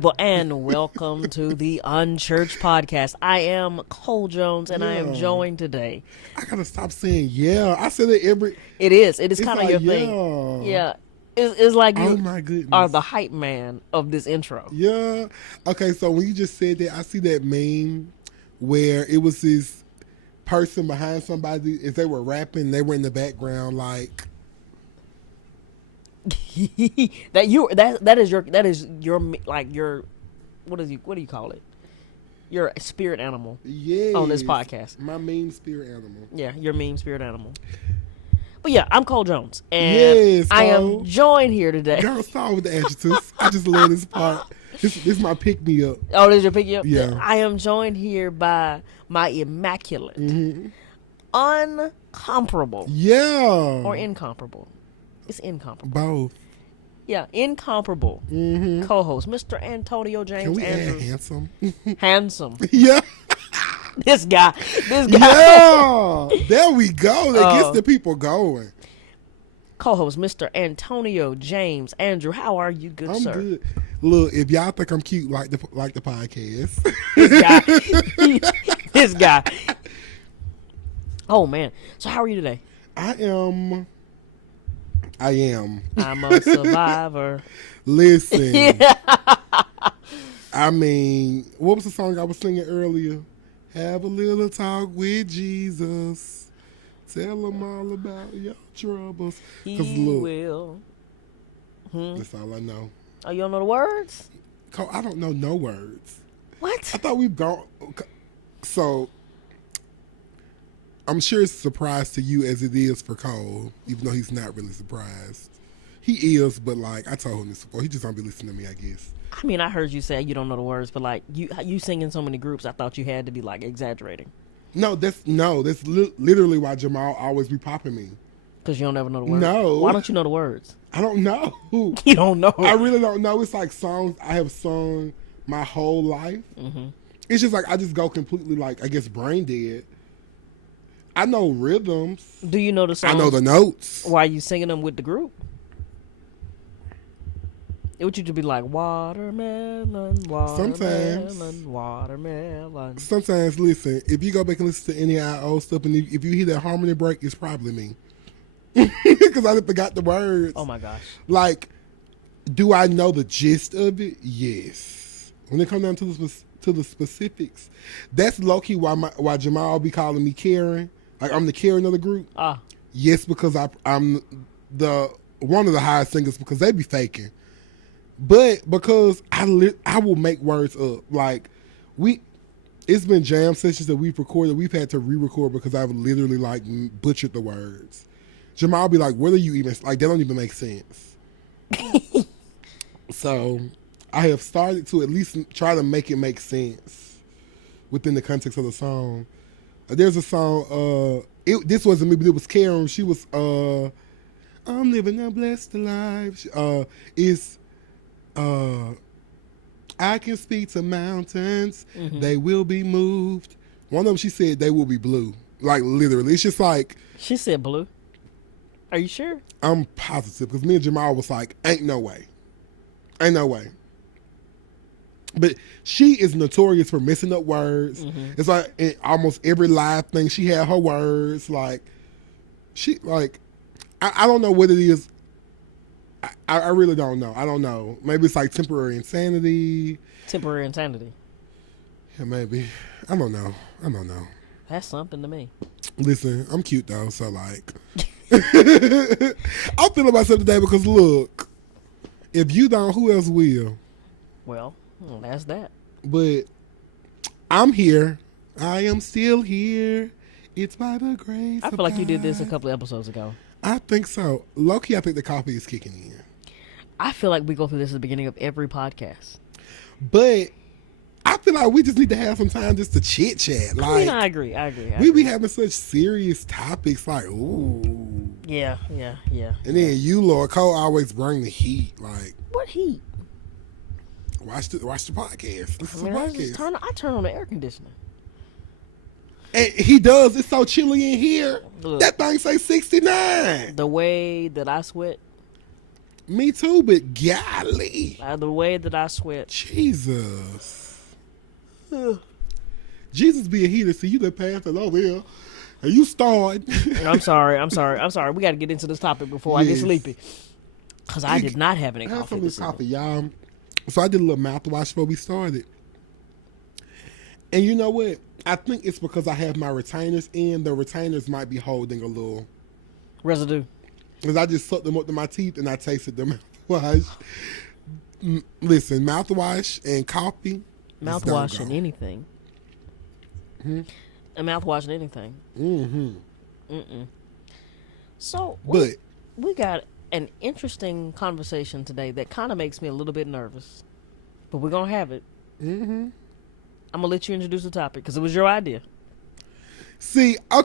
people, and welcome to the Unchurched Podcast. I am Cole Jones, and I am joined today. I gotta stop saying yeah. I said it every. It is kind of like, your thing. Yeah. It's like you oh my goodness. are the hype man of this intro. Yeah. Okay, so when you just said that, I see that meme where it was this person behind somebody, if they were rapping, they were in the background like. that is your like your what do you call it? Your spirit animal. Yes. On this podcast. My meme spirit animal. Yeah, your meme spirit animal. But yeah, I'm Cole Jones, and yes, I am joined here today. Don't start with the adjectives. I just love this part. This is my pick me up. Oh, this is your pick me up? Yeah. I am joined here by my immaculate, uncomparable, or incomparable. It's incomparable. Both. Yeah, incomparable co-host, Mr. Antonio James. Can we Andrew. add handsome? Handsome. Yeah. This guy. Yeah. There we go. That gets the people going. Co-host, Mr. Antonio James Andrew. How are you, good sir? I'm good. Look, if y'all think I'm cute, like the podcast. This guy. Oh man. So how are you today? I am. I'm a survivor. Listen. Yeah. I mean, what was the song I was singing earlier? Have a little talk with Jesus. Tell him all about your troubles. He will. That's all I know. Oh, you don't know the words? I don't know no words. What? I thought we've gone. So, I'm sure it's a surprise to you as it is for Cole, even though he's not really surprised. He is, but like I told him this before, he just don't be listening to me, I guess. I mean, I heard you say you don't know the words, but like you sing in so many groups, I thought you had to be like exaggerating. No, that's literally why Jamal always be popping me. Because you don't ever know the words? No. Why don't you know the words? I don't know. You don't know? I really don't know. It's like songs I have sung my whole life. It's just like I just go completely like, I guess, brain dead. I know rhythms. Do you know the songs? I know the notes. Why are you singing them with the group? It would you to be like watermelon, watermelon. Sometimes, listen, if you go back and listen to any of our old stuff, and if you hear that harmony break, it's probably me. Because I forgot the words. Oh my gosh. Like, do I know the gist of it? Yes. When it comes down to the specifics, that's low-key why Jamal be calling me Karen. Like, I'm the Karen of the group. Yes, because I'm the one of the highest singers, because they be faking. But because I will make words up. Like, it's been jam sessions that we've recorded. We've had to re-record because I've literally like butchered the words. Jamal be like, "What are you even like? That don't even make sense." So I have started to at least try to make it make sense within the context of the song. There's a song. This wasn't me, but it was Karen. She was. I'm living a blessed life. I can speak to mountains. They will be moved. One of them, she said, they will be blue. Like, literally. It's just like... She said blue. Are you sure? I'm positive. Because me and Jamal was like, ain't no way. Ain't no way. But she is notorious for messing up words. It's like in almost every live thing, she had her words. Like, I don't know what it is. I really don't know. I don't know. Maybe it's like temporary insanity. Temporary insanity. Yeah, maybe. I don't know. That's something to me. Listen, I'm cute though, so like I'm feeling myself today because look, if you don't, who else will? Well, that's that. But I'm here. I am still here. It's by the grace I feel like you did this a couple of episodes ago. I think so. Low-key, I think the coffee is kicking in. I feel like we go through this at the beginning of every podcast. But I feel like we just need to have some time just to chit-chat. Like, I mean, I agree. We be having such serious topics like, ooh. Yeah. And then you, Lord Cole, always bring the heat. Like, what heat? Watch the podcast. Listen to the podcast. I turn on the air conditioner. And he does. It's so chilly in here. Look, that thing say 69. The way that I sweat. Me too, but golly. The way that I sweat. Jesus. Jesus be a heater, so you done passed it over here. And you started. I'm sorry. We got to get into this topic before I get Yes. sleepy. Because I did not have any I had coffee some of this this coffee, evening. y'all. So I did a little mouthwash before we started. And you know what? I think it's because I have my retainers in. The retainers might be holding a little Residue. because I just sucked them up to my teeth and I tasted the mouthwash. Listen, mouthwash and coffee. Mouthwash and anything. Hmm? A mouthwash and anything. Mm-hmm. So, But we got an interesting conversation today that kind of makes me a little bit nervous. But we're going to have it. mm-hmm. I'm going to let you introduce the topic because it was your idea. See, I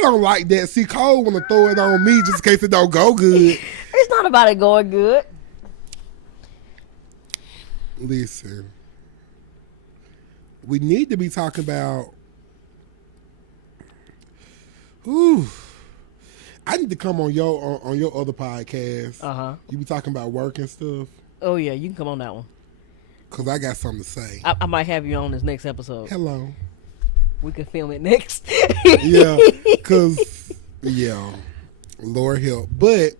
don't like that. See, Cole want to throw it on me just in case it don't go good. It's not about it going good. Listen, we need to be talking about. Ooh, I need to come on your other podcast. Uh-huh. You be talking about work and stuff. Oh, yeah, you can come on that one. Cause I got something to say. I might have you on this next episode. Hello. We can film it next. Yeah, cause Lord help. But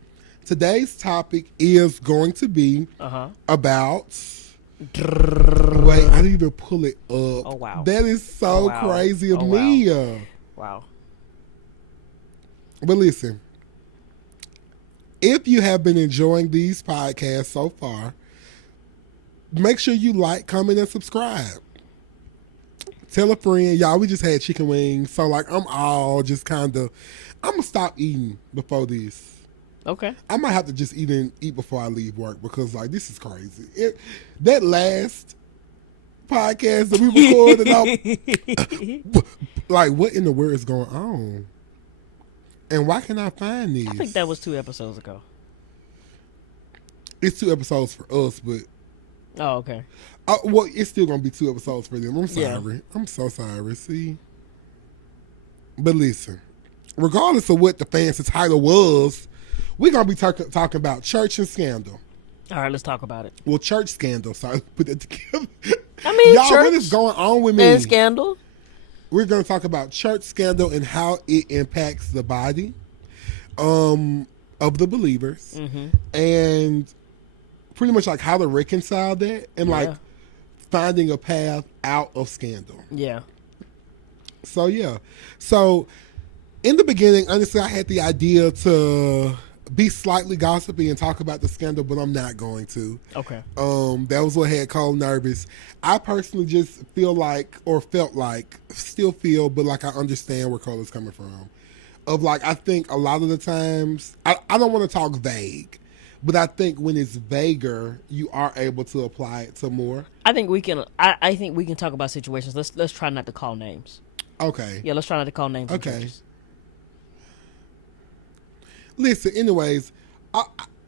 today's topic is going to be about. Wait, I need to pull it up. Oh wow, that is so crazy of me. Wow. But listen, if you have been enjoying these podcasts so far, make sure you like, comment, and subscribe. Tell a friend. Y'all, we just had chicken wings. So, like, I'm going to stop eating before this. Okay. I might have to just eat before I leave work because, like, this is crazy. That last podcast that we recorded, like, what in the world is going on? And why can I find these? I think that was 2 episodes ago. It's 2 episodes for us, but... Oh, okay. Well, it's still going to be 2 episodes for them. I'm sorry. Yeah. I'm so sorry. See? But listen, regardless of what the fancy title was, we're going to be talking about church and scandal. All right, let's talk about it. Well, church scandal. Sorry, put that together. I mean, y'all, church what is going on with me? and scandal. We're going to talk about church scandal and how it impacts the body of the believers. Mm-hmm. And pretty much like how to reconcile that and like finding a path out of scandal. Yeah. So, yeah. So, in the beginning, honestly, I had the idea to be slightly gossipy and talk about the scandal, but I'm not going to. Okay. That was what had Cole nervous. I personally just felt like, still feel, but like I understand where Cole is coming from. Of like, I think a lot of the times, I don't want to talk vague, but I think when it's vaguer, you are able to apply it to more. I think we can. I think we can talk about situations. Let's try not to call names. Okay. Yeah, let's try not to call names. Okay. Listen, anyways,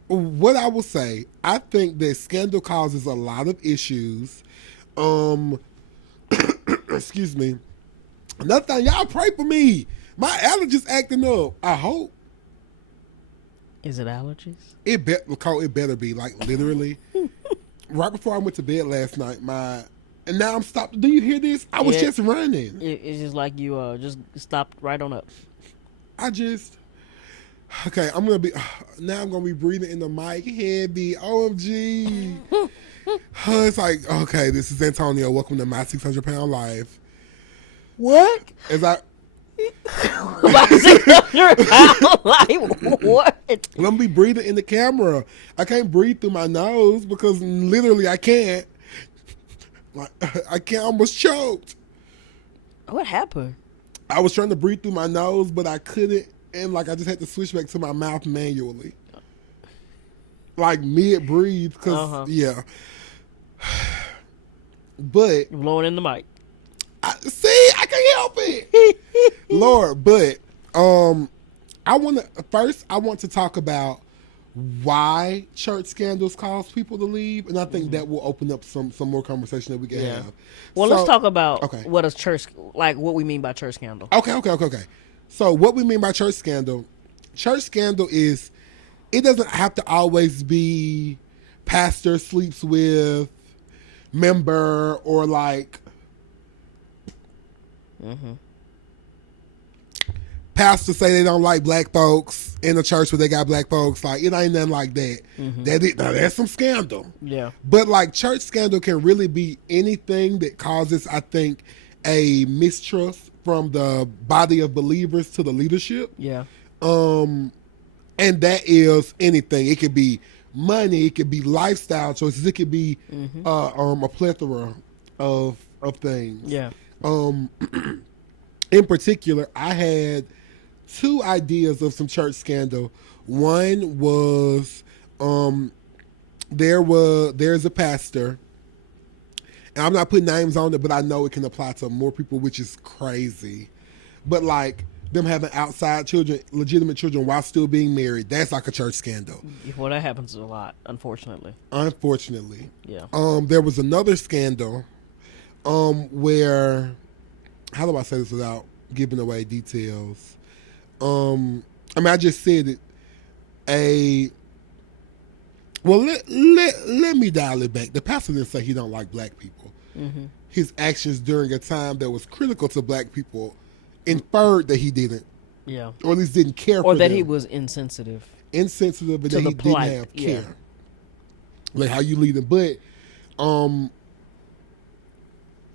what I will say, I think that scandal causes a lot of issues. Excuse me. Another thing, y'all pray for me. My allergies acting up. I hope. Is it allergies? It better be, like, literally. Right before I went to bed last night, and now I'm stopped. Do you hear this? I was just running. It's just like you just stopped right on up. Okay, I'm going to be breathing in the mic heavy. OMG. It's like, okay, this is Antonio. Welcome to my 600-pound life. What? My 600-pound life? What? I'm going to be breathing in the camera. I can't breathe through my nose because literally I can't. Like, I can't, almost choked. What happened? I was trying to breathe through my nose, but I couldn't. And like I just had to switch back to my mouth manually, like mid breathe, because But you're blowing in the mic. I can't help it, Lord. But I want to talk about why church scandals cause people to leave, and I think that will open up some more conversation that we can have. Well, let's talk about what we mean by church scandal. Okay. So what we mean by church scandal is it doesn't have to always be pastor sleeps with member or like pastors say they don't like black folks in the church where they got black folks. Like, it ain't nothing like that. Now, that's some scandal. Yeah. But like, church scandal can really be anything that causes, I think, a mistrust from the body of believers to the leadership. Yeah. And that is anything. It could be money. It could be lifestyle choices. It could be a plethora of things. Yeah. In particular, I had 2 ideas of some church scandal. One was there's a pastor, and I'm not putting names on it, but I know it can apply to more people, which is crazy. But like them having outside children, legitimate children, while still being married, that's like a church scandal. Well, that happens a lot, unfortunately. Unfortunately. Yeah. There was another scandal where, how do I say this without giving away details? I just said it. Let me dial it back. The pastor didn't say he don't like black people. His actions during a time that was critical to black people inferred that he didn't. Yeah. Or at least didn't care for Or that them. he was insensitive. Insensitive, and to that the he plight. didn't have Yeah. care. Like how you lead them. But I'm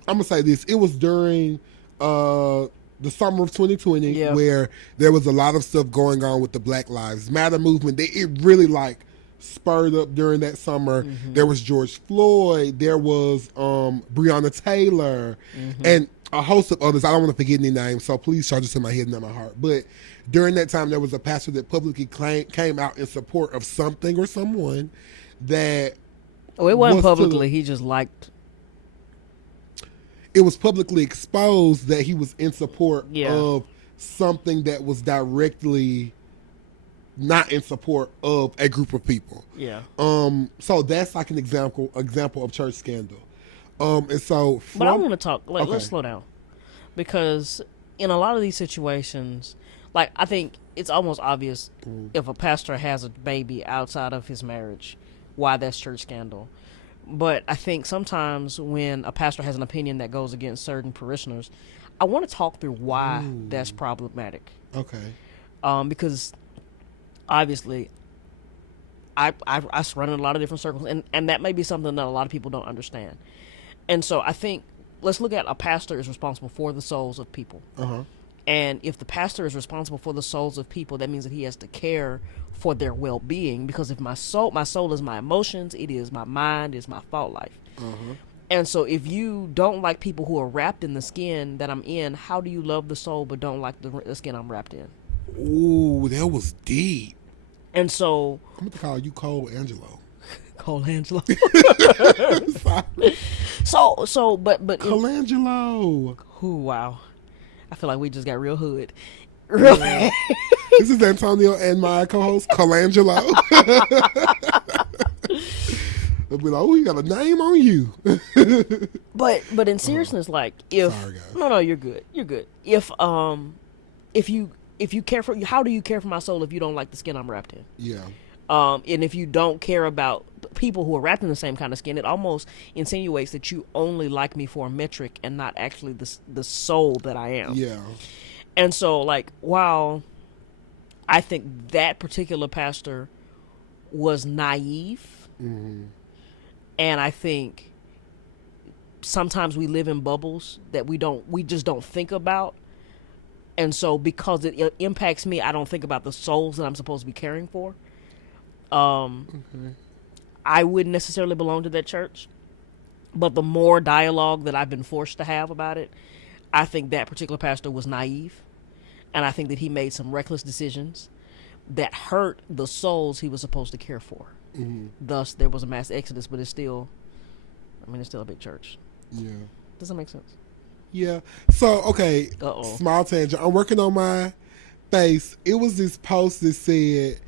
gonna say this. It was during the summer of 2020 Yeah. where there was a lot of stuff going on with the Black Lives Matter movement. It really like spurred up during that summer. There was George Floyd. There was Breonna Taylor, and a host of others. I don't want to forget any names, so please charge this to my head and not my heart. But during that time, there was a pastor that publicly came out in support of something or someone that Oh, it wasn't was to the- publicly. He just liked. it was publicly exposed that he was in support Yeah. of something that was directly not in support of a group of people. Yeah. So that's like an example of church scandal. And so But I want to talk. Like, Okay. let's slow down, because in a lot of these situations, like I think it's almost obvious if a pastor has a baby outside of his marriage, why that's church scandal. But I think sometimes when a pastor has an opinion that goes against certain parishioners, I want to talk through why that's problematic. Okay. Because obviously, I run in a lot of different circles, and that may be something that a lot of people don't understand. And so I think let's look at a pastor is responsible for the souls of people. And if the pastor is responsible for the souls of people, that means that he has to care for their well-being, because if my soul is my emotions, it is my mind, it's my thought life. And so if you don't like people who are wrapped in the skin that I'm in, how do you love the soul but don't like the skin I'm wrapped in? Ooh, that was deep. And so I'm gonna call you Cole Angelo. Cole Angelo. Sorry. but Colangelo. ooh, wow. I feel like we just got real hood. This is Antonio and my co-host Colangelo. They'll be like, oh, you got a name on you. But in seriousness, like if Sorry, guys. no, you're good. You're good. If you care for, how do you care for my soul if you don't like the skin I'm wrapped in? Yeah. And if you don't care about people who are wrapped in the same kind of skin, it almost insinuates that you only like me for a metric and not actually the soul that I am. Yeah. And so, like, while I think that particular pastor was naive, and I think sometimes we live in bubbles that we just don't think about. And so because it impacts me, I don't think about the souls that I'm supposed to be caring for. I wouldn't necessarily belong to that church, but the more dialogue that I've been forced to have about it, I think that particular pastor was naive, and I think that he made some reckless decisions that hurt the souls he was supposed to care for. Thus, there was a mass exodus, but it's still a big church. Yeah. Does that make sense? Yeah. So, okay, Uh-oh. small tangent. I'm working on my face. It was this post that said,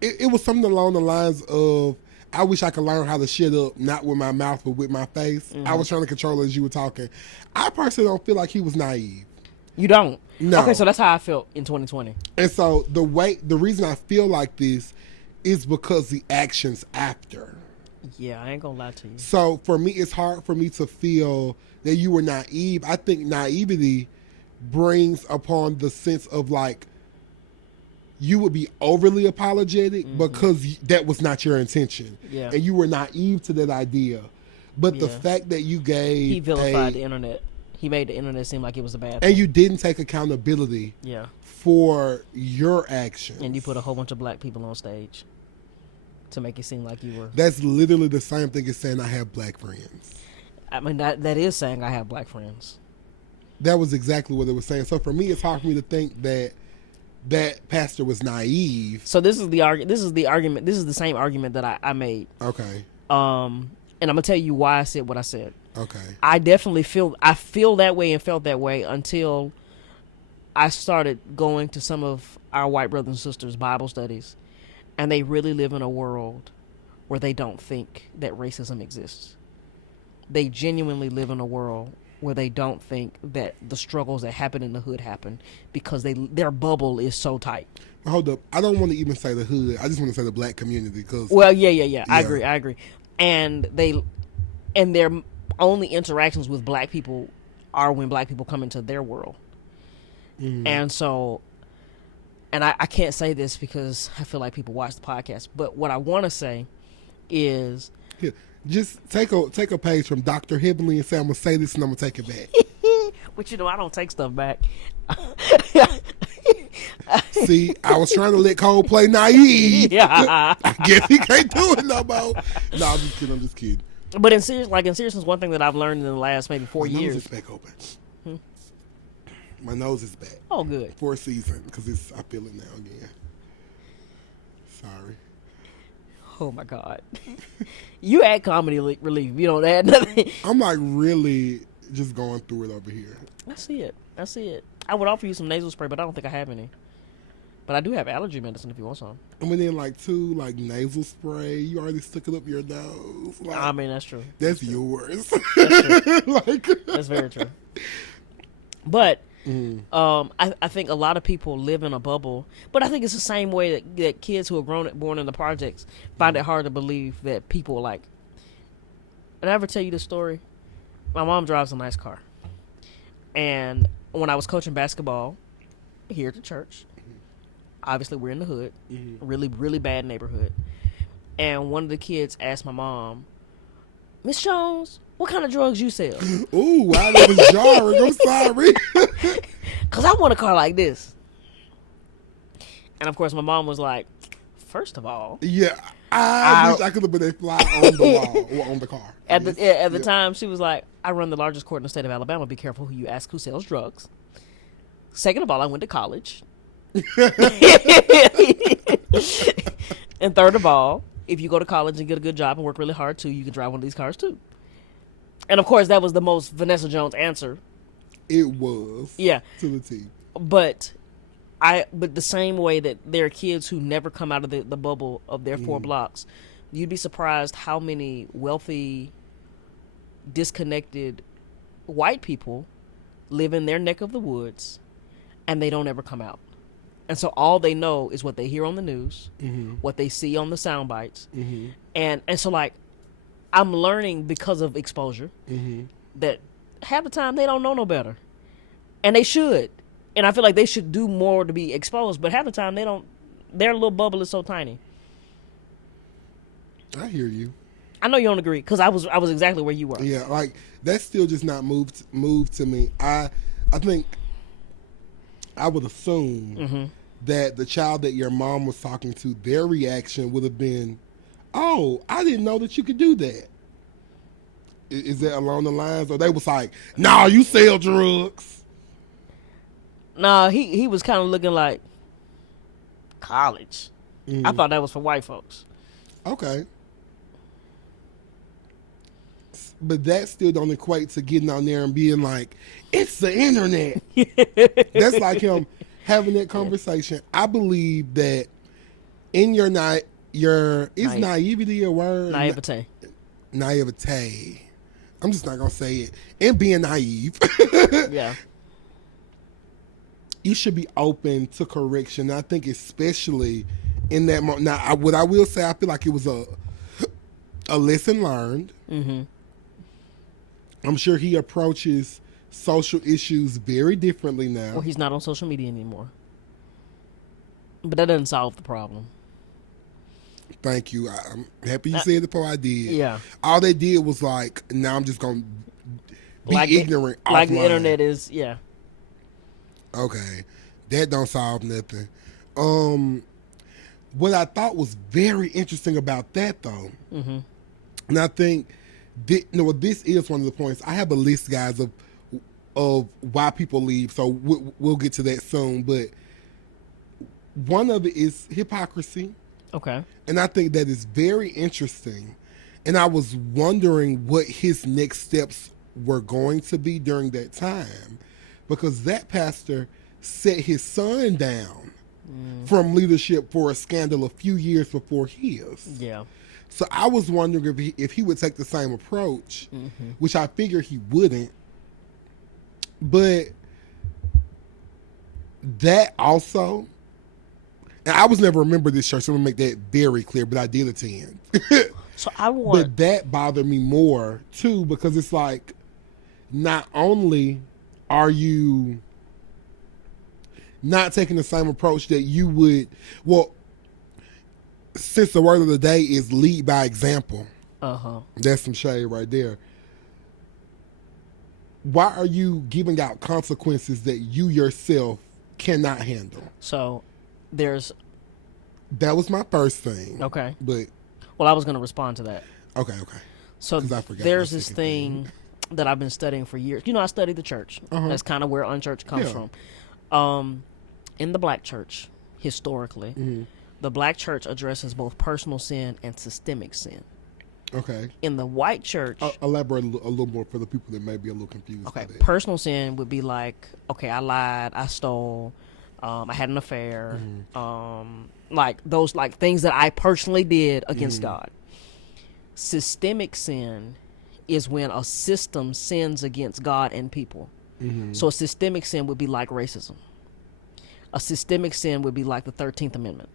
it was something along the lines of, I wish I could learn how to shut up, not with my mouth, but with my face. I was trying to control it as you were talking. I personally don't feel like he was naive. You don't. No. Okay, so that's how I felt in 2020. And so the reason I feel like this is because the actions after. Yeah, I ain't gonna lie to you. So for me, it's hard for me to feel that you were naive. I think naivety brings upon the sense of like you would be overly apologetic because that was not your intention. Yeah. And you were naive to that idea. But the Yeah. fact that you gave He vilified the internet. He made the internet seem like it was a bad thing. and you didn't take accountability Yeah. for your actions. And you put a whole bunch of black people on stage to make it seem like you were. That's literally the same thing as saying I have black friends. I mean, that is saying I have black friends. That was exactly what it was saying. So for me, it's hard for me to think that that pastor was naive. So this is the argument. This is the same argument that I made. Okay. And I'm gonna tell you why I said what I said. Okay. I definitely feel that way and felt that way until I started going to some of our white brothers and sisters' Bible studies, and they really live in a world where they don't think that racism exists. They genuinely live in a world where they don't think that the struggles that happen in the hood happen because their bubble is so tight. Hold up. I don't want to even say the hood. I just want to say the black community because. Well, yeah. I agree. And their only interactions with black people are when black people come into their world. And so, and I can't say this because I feel like people watch the podcast, but what I want to say is, Here, just take a page from Dr. Heavenly and say I'm gonna say this and I'm gonna take it back. but I don't take stuff back. See, I was trying to let Cole play naive. Yeah. I guess he can't do it no more. No, I'm just kidding. But in seriousness, one thing that I've learned in the last maybe 4 My nose years. is back open. My nose is back. Oh, good. For a season, because I feel it now again. Sorry. Oh my God. You add comedy relief. You don't add nothing. I'm like really just going through it over here. I see it. I would offer you some nasal spray, but I don't think I have any. But I do have allergy medicine if you want some. And within like 2 like nasal spray, you already stuck it up your nose. Like, I mean, that's true. that's yours. That's true. Like That's very true. But I think a lot of people live in a bubble. But I think it's the same way that kids who are born in the projects find it hard to believe that people like. Did I ever tell you this story? My mom drives a nice car. And when I was coaching basketball here at the church, obviously we're in the hood, really, really bad neighborhood. And one of the kids asked my mom, Miss Jones, what kind of drugs you sell? ooh, wow, that was jarring. I'm sorry. Because I want a car like this. And of course my mom was like, first of all, Yeah, I wish I could have been a fly on the wall or on the car. at the time she was like, I run the largest court in the state of Alabama. Be careful who you ask who sells drugs. Second of all, I went to college. And third of all, if you go to college and get a good job and work really hard too, you can drive one of these cars too. And of course, that was the most Vanessa Jones answer. It was. Yeah. To the T. But the same way that there are kids who never come out of the bubble of their 4 blocks, you'd be surprised how many wealthy, disconnected white people live in their neck of the woods and they don't ever come out. And so all they know is what they hear on the news, what they see on the sound bites. And so like I'm learning because of exposure that half the time they don't know no better. And they should. And I feel like they should do more to be exposed, but half the time they don't. Their little bubble is so tiny. I hear you. I know you don't agree because I was exactly where you were. Yeah, like that's still just not moved to me. I think I would assume that the child that your mom was talking to, their reaction would have been, "Oh, I didn't know that you could do that." Is that along the lines, or they was like, "Nah, you sell drugs." Nah, he was kind of looking like college. I thought that was for white folks. Okay. But that still don't equate to getting on there and being like, it's the internet. That's like him having that conversation. I believe that in your is naivety a word? Naivete. Naivete. I'm just not going to say it. And being naive. Yeah. you should be open to correction. I think especially in that moment. Now, what I will say, I feel like it was a lesson learned. Mm-hmm. I'm sure he approaches social issues very differently now. Well, he's not on social media anymore. But that doesn't solve the problem. Thank you. I'm happy you said the part I did. Yeah. All they did was like, now I'm just going to be ignorant. Like the offline. internet is, yeah. Okay. That don't solve nothing. What I thought was very interesting about that, though, Mm-hmm. and I think this is one of the points. I have a list, guys, of why people leave, so we'll get to that soon. But one of it is hypocrisy. Okay. And I think that is very interesting. And I was wondering what his next steps were going to be during that time, because that pastor set his son down from leadership for a scandal a few years before his. Yeah. So I was wondering if he would take the same approach, which I figure he wouldn't. But that also, and I was never a member of this church, so I'm going to make that very clear, but I did attend. So I want... But that bothered me more, too, because it's like, not only are you not taking the same approach that you would, well, since the word of the day is lead by example, that's some shade right there. Why are you giving out consequences that you yourself cannot handle? So there's... That was my first thing. Okay. But... Well, I was going to respond to that. Okay. So I forgot there's this thing that I've been studying for years. You know, I studied the church. That's kind of where unchurched comes from. In the black church, historically, the black church addresses both personal sin and systemic sin. Okay. In the white church... elaborate a little more for the people that may be a little confused. Okay. Personal sin would be like, okay, I lied, I stole, I had an affair, like those like things that I personally did against God. Systemic sin is when a system sins against God and people. So a systemic sin would be like racism. A systemic sin would be like the 13th Amendment.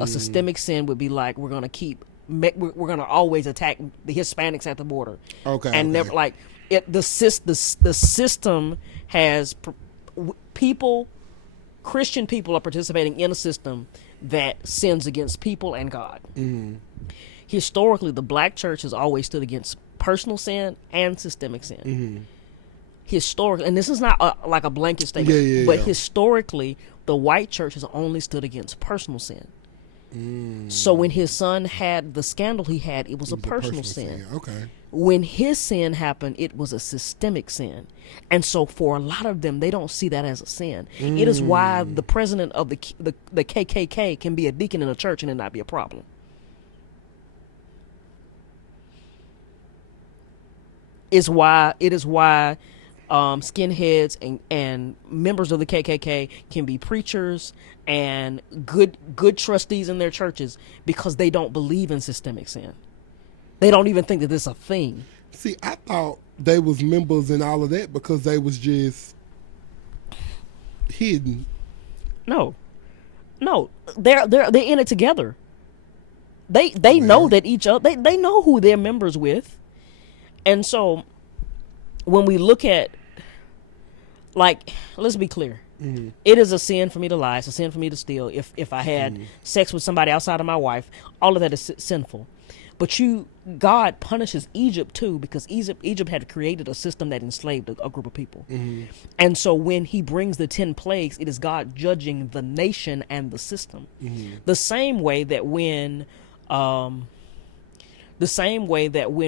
A systemic sin would be like we're going to always attack the Hispanics at the border. And never like it. The system has people. Christian people are participating in a system that sins against people and God. Historically, the black church has always stood against personal sin and systemic sin. Historically, and this is not like a blanket statement, but historically, the white church has only stood against personal sin. So when his son had the scandal he had, it was a personal sin. Okay. When his sin happened, it was a systemic sin. And so for a lot of them, they don't see that as a sin. It is why the president of the KKK can be a deacon in a church and it not be a problem. It is why skinheads and members of the KKK can be preachers and good trustees in their churches, because they don't believe in systemic sin. They don't even think that this is a thing. See, I thought they was members and all of that because they was just hidden. No, they're in it together. They know that each other. They know who they're members with, and so when we look at, like, let's be clear. It is a sin for me to lie. It's a sin for me to steal. If I had sex with somebody outside of my wife, all of that is sinful. But God punishes Egypt too, because Egypt had created a system that enslaved a group of people. And so when he brings the 10 plagues, it is God judging the nation and the system. The same way that when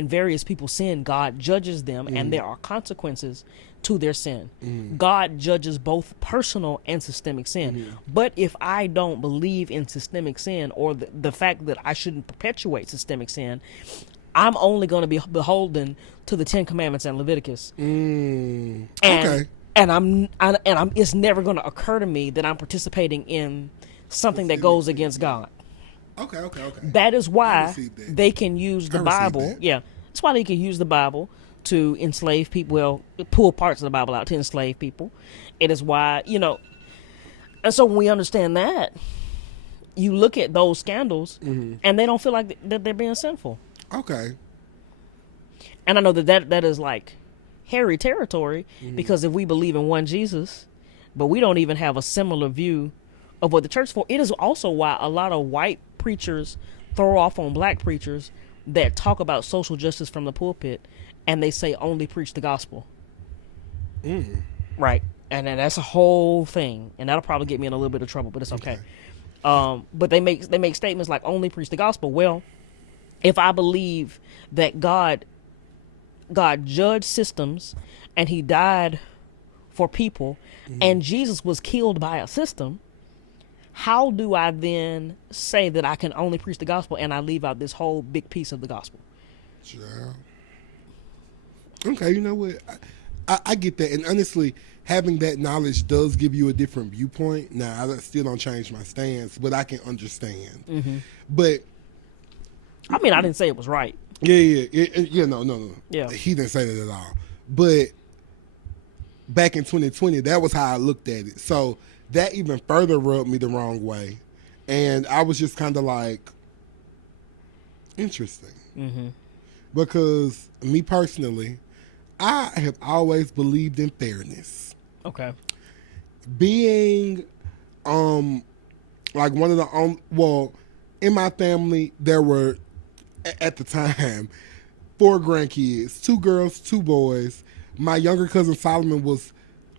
various people sin, God judges them and there are consequences to their sin. God judges both personal and systemic sin. But if I don't believe in systemic sin, or the fact that I shouldn't perpetuate systemic sin, I'm only going to be beholden to the 10 Commandments and Leviticus. And it's never going to occur to me that I'm participating in something that goes against God. Okay. That is why they can use the Bible. Yeah, that's why they can use the Bible to enslave people. Well, pull parts of the Bible out to enslave people. It is why, And so when we understand that, you look at those scandals, and they don't feel like that they're being sinful. Okay. And I know that is like hairy territory, because if we believe in one Jesus, but we don't even have a similar view of what the church is for. It is also why a lot of white preachers throw off on black preachers that talk about social justice from the pulpit, and they say only preach the gospel. Right. And then that's a whole thing, and that'll probably get me in a little bit of trouble, but it's okay. But they make statements like only preach the gospel. Well, if I believe that God judged systems and he died for people, and Jesus was killed by a system, how do I then say that I can only preach the gospel and I leave out this whole big piece of the gospel? Sure. Okay, you know what? I get that. And honestly, having that knowledge does give you a different viewpoint. Now, I still don't change my stance, but I can understand. But I mean, I didn't say it was right. yeah, no. Yeah. He didn't say that at all. But back in 2020, that was how I looked at it. So that even further rubbed me the wrong way. And I was just kind of like, interesting. Because me personally, I have always believed in fairness. Okay. Being like one of the in my family there were at the time 4 grandkids, 2 girls, 2 boys. My younger cousin Solomon was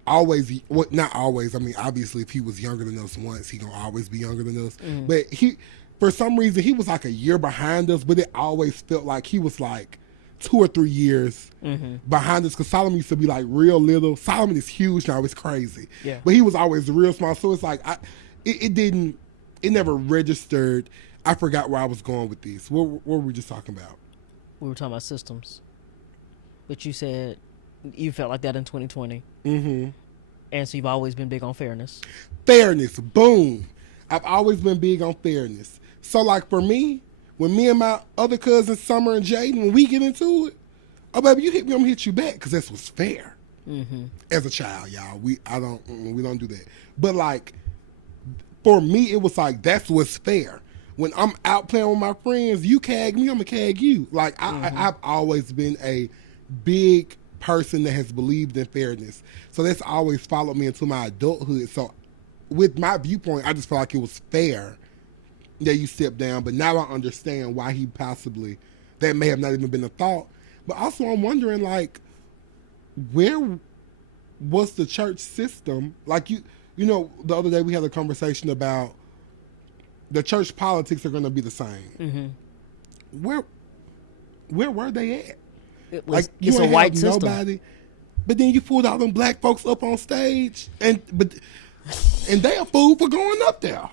always, well, not always, I mean obviously if he was younger than us once, he gonna always be younger than us. But he, for some reason, he was like a year behind us, but it always felt like he was like 2 or 3 years behind us, because Solomon used to be like real little. Solomon is huge now, it's crazy. Yeah. But he was always real small, so it's like it never registered. I forgot where I was going with this. What were we just talking about? We were talking about systems, but you said you felt like that in 2020. And so you've always been big on fairness. Fairness, boom. I've always been big on fairness. So like for me, when me and my other cousins, Summer and Jaden, when we get into it, oh baby, you hit me, I'm gonna hit you back, because that's what's fair. As a child, y'all, we don't do that. But like for me, it was like that's what's fair. When I'm out playing with my friends, you cag me, I'm gonna cag you. Like I've always been a big person that has believed in fairness. So that's always followed me into my adulthood. So with my viewpoint, I just felt like it was fair that you stepped down. But now I understand why he possibly, that may have not even been a thought. But also I'm wondering, like, where was the church system? Like, you know, the other day we had a conversation about the church politics are going to be the same. Where were they at? It was, Like, you it's a ain't white have system. nobody, but then you pulled all them black folks up on stage, and they a fool for going up there.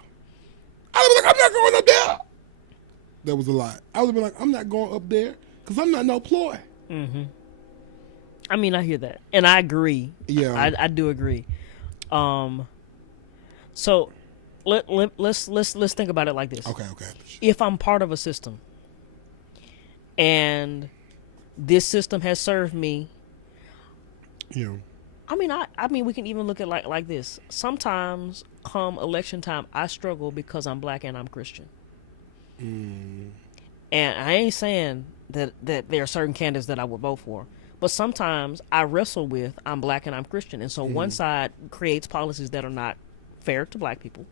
I was like, I'm not going up there. That was a lot. I would have been like, I'm not going up there because I'm not no ploy. I mean, I hear that, and I agree. Yeah. I do agree. So let's think about it like this. Okay. If I'm part of a system, and this system has served me, Yeah. I mean, we can even look at like this. Sometimes, come election time, I struggle because I'm black and I'm Christian. And I ain't saying that there are certain candidates that I would vote for, but sometimes I wrestle with I'm black and I'm Christian, and so one side creates policies that are not fair to black people.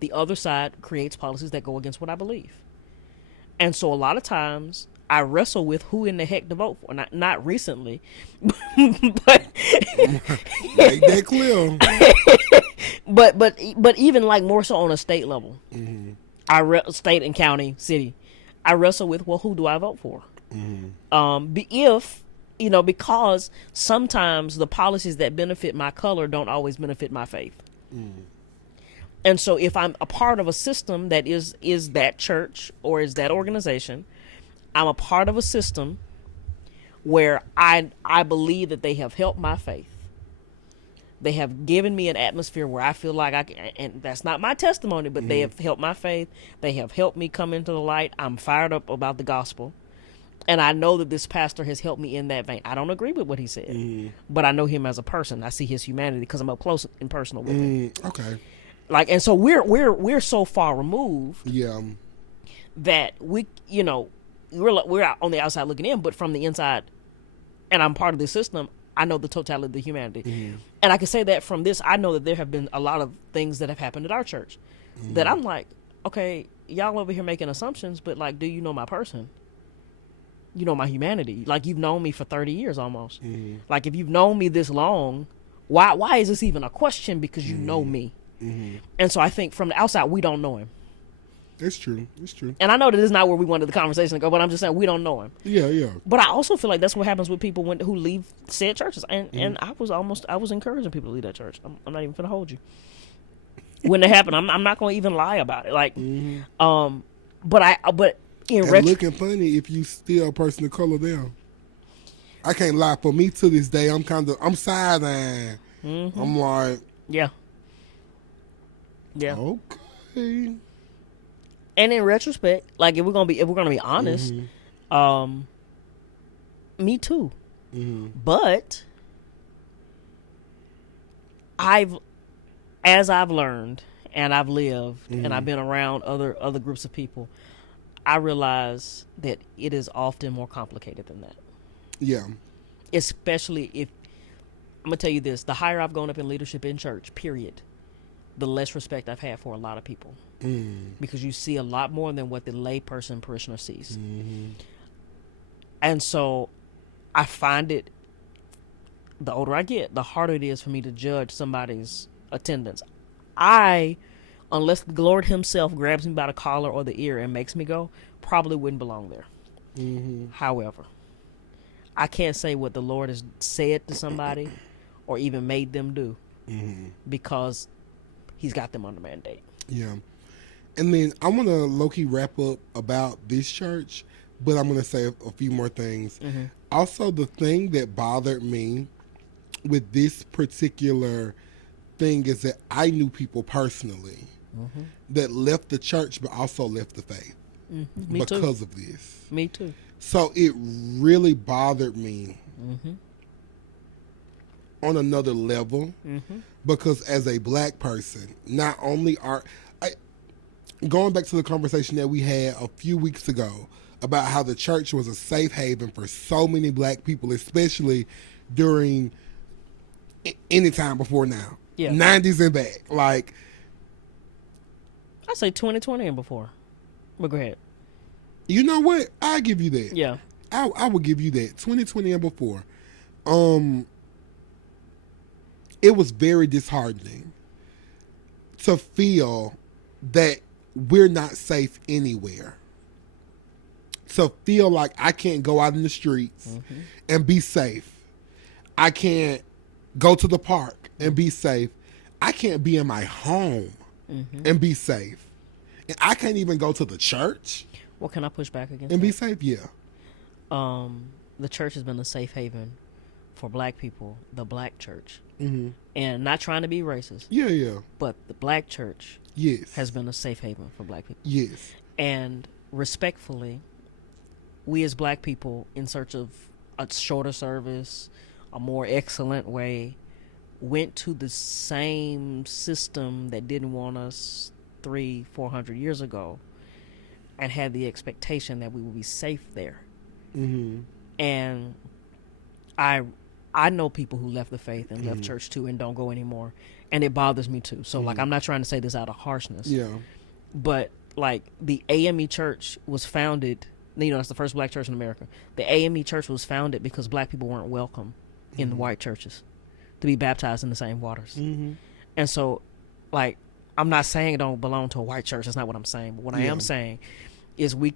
The other side creates policies that go against what I believe. And so a lot of times I wrestle with who in the heck to vote for. Not recently, but Make that clear. but even like more so on a state level, state and county, city, I wrestle with, well, who do I vote for? Because sometimes the policies that benefit my color don't always benefit my faith. And so if I'm a part of a system that is that church or is that organization, I'm a part of a system where I believe that they have helped my faith. They have given me an atmosphere where I feel like I can, and that's not my testimony, but they have helped my faith. They have helped me come into the light. I'm fired up about the gospel. And I know that this pastor has helped me in that vein. I don't agree with what he said, but I know him as a person. I see his humanity because I'm up close and personal with him. Okay. Like, and so we're so far removed Yeah. that we, you know, we're out on the outside looking in, but from the inside, and I'm part of the system. I know the totality of the humanity, and I can say that from this. I know that there have been a lot of things that have happened at our church that I'm like, okay, y'all over here making assumptions, but like, do you know my person? You know my humanity. Like, you've known me for 30 years almost. Like, if you've known me this long, why is this even a question? Because you know me. And so I think from the outside, we don't know him. That's true. That's true. And I know that is not where we wanted the conversation to go, but I'm just saying we don't know him. Yeah, yeah. But I also feel like that's what happens with people who leave said churches. And I was encouraging people to leave that church. I'm not even going to hold you. When it happened, I'm not going to even lie about it. Like, but in And looking funny if you still a person of color there. I can't lie. For me to this day, I'm side-eyeing. I'm like, yeah. okay. And in retrospect, like, if we're gonna be honest, me too. But as I've learned and I've lived and I've been around other groups of people, I realize that it is often more complicated than that. Yeah. Especially if, I'm gonna tell you this: the higher I've gone up in leadership in church, period, the less respect I've had for a lot of people. Because you see a lot more than what the lay person parishioner sees. And so I find it, the older I get, the harder it is for me to judge somebody's attendance. Unless the Lord himself grabs me by the collar or the ear and makes me go, probably wouldn't belong there. However, I can't say what the Lord has said to somebody or even made them do because he's got them under mandate. Yeah. And then I want to low-key wrap up about this church, but I'm going to say a few more things. Also, the thing that bothered me with this particular thing is that I knew people personally that left the church but also left the faith because of this. Me too. So it really bothered me on another level because as a black person, not only going back to the conversation that we had a few weeks ago about how the church was a safe haven for so many black people, especially during any time before now. Yeah. 90s and back. Like, I say 2020 and before. But go ahead. You know what? I'll give you that. Yeah. I will give you that. 2020 and before. It was very disheartening to feel that we're not safe anywhere. To feel like I can't go out in the streets and be safe. I can't go to the park and be safe. I can't be in my home and be safe. And I can't even go to the church. Well, can I push back against and that? be safe? Yeah. The church has been a safe haven for black people, the black church. And not trying to be racist. Yeah, yeah. But the black church has been a safe haven for black people. Yes. And respectfully, we as black people, in search of a shorter service, a more excellent way, went to the same system that didn't want us 300-400 years ago and had the expectation that we would be safe there. And I know people who left the faith and left church too and don't go anymore, and it bothers me too. So like, I'm not trying to say this out of harshness. Yeah. But like, the AME church was founded, you know, that's the first black church in America. The AME church was founded because black people weren't welcome in the white churches to be baptized in the same waters. And so, like, I'm not saying it don't belong to a white church. That's not what I'm saying. But what I am saying is we